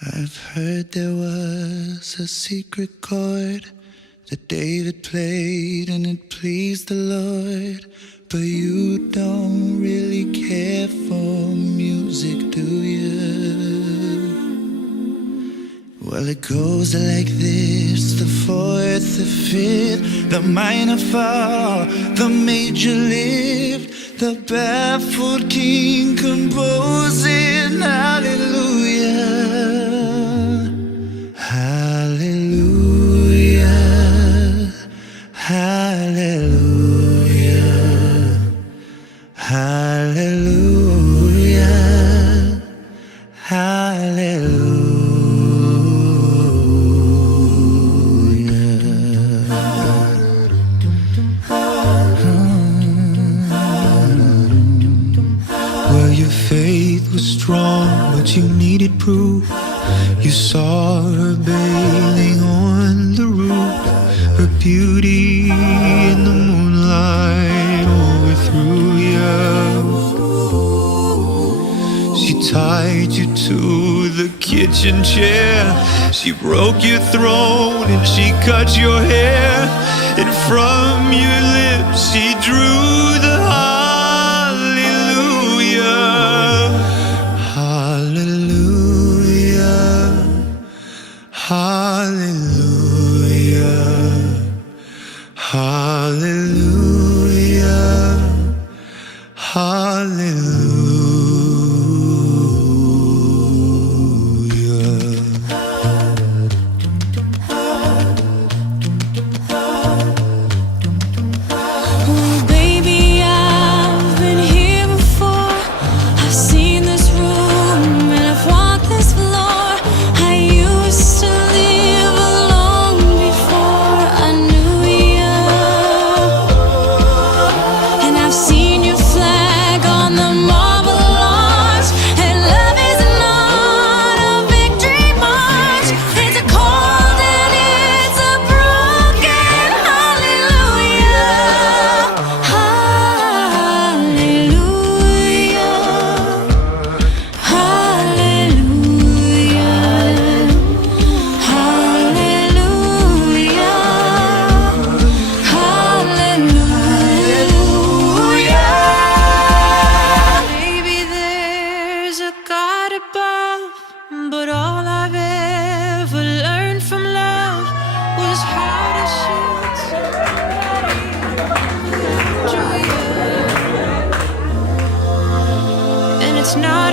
I've heard there was a secret chord that David played and it pleased the Lord. But you don't really care for music, do you? Well, it goes like this: the fourth, the fifth, the minor fall, the major lift, the baffled king composing hallelujah. Hallelujah, hallelujah, hallelujah, hallelujah. Well, your faith was strong, but you needed proof. You saw her bathing on the roof, her beauty in the moonlight overthrew you. She tied you to the kitchen chair, she broke your throne and she cut your hair, and from your lips she drew the hallelujah, hallelujah, hallelujah. Oh, baby, I've been here before. I've seen this room and I've walked this floor. I used to live alone before I knew you, and I've seen your flag on the marble arch. And love is not a victory march, it's a cold and it's a broken hallelujah, hallelujah, hallelujah, hallelujah. Maybe there's a God above, but all I've ever learned from love was how to shoot somebody through you. And it's not